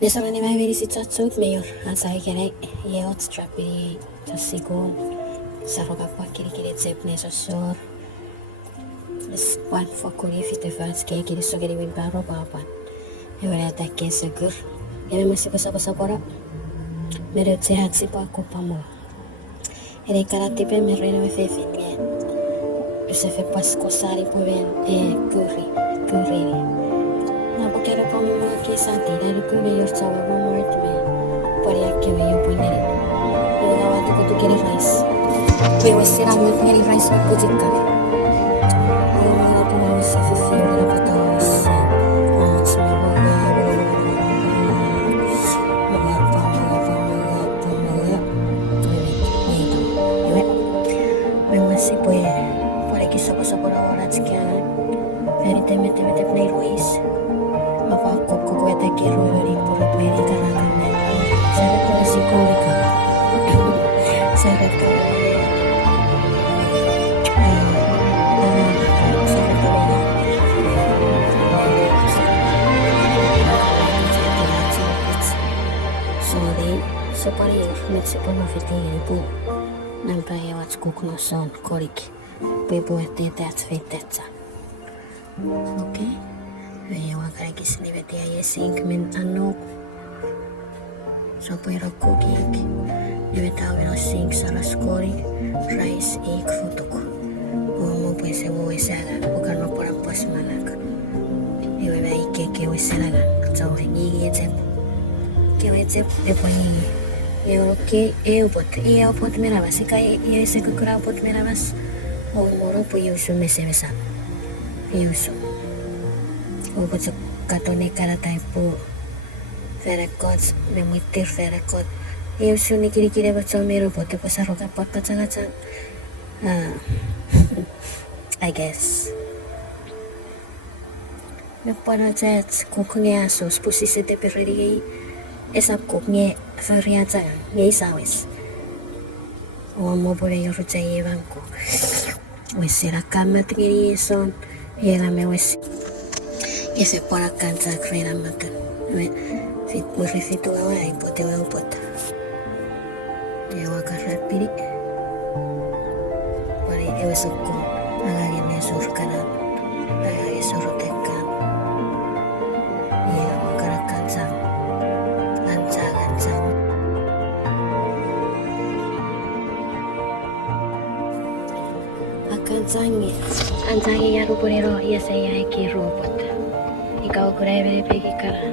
Nesorani väivisi tsatsut meior asaikere yeot strapi tsasikun sarokappa kirikiri tsep nesosor Pwan Fori fitefats kekiri sogeri wimparo papan Evera takke segur Eve masih kosa-kosa Merut sehat si paku pamula Ere karatipe merena me fefin mien Se fe pas kosari poven kuri Napa kera pamula kisati dari kuri yor cawa pamort me Pari akke me yo ponere Yo gawati kutu kere rice Yo sirang me kere rice me kujikka Se fe fio della patos Se me boga Masih boleh kisah orang sekian dari teme-teme play Ruiz Bapak koko kue teki ruri pura peri karena saya kondisi kolika saya kata superior Mexico ibu nampai awat kuknoson korik pebuete tetsa oke ya wakare kisni beti aye sink min anok sopoiro cooking niveta avero sink saras korik rice ik futuko mo pues wo esaga bukan no por pas malaka iwe bai ke weselaga so ngi yete ke wete Epwe eu pot mirabas kai ese kukura pot mirabas o moro pu yusu mesebesa yusu o pot katone kara taipu ferekot nemuitir ferekot yusu ni kiri baca mero pot pasaroka pot kaca I guess me para jet kukunya sos pusi te perreri esa koknya Fariaza ngai sawes o mo pore yo rucha yevanko wesera kama tingiri son yega me wes ese para kanza krena makan fit mo refitu awa ipote wa upota yewa karapiri pare ewesoko agage me surkana agage surutekan yega wakara kanza Anzangi yaru purero iya saya iki robot. Ikaw kurai bere pegi kara.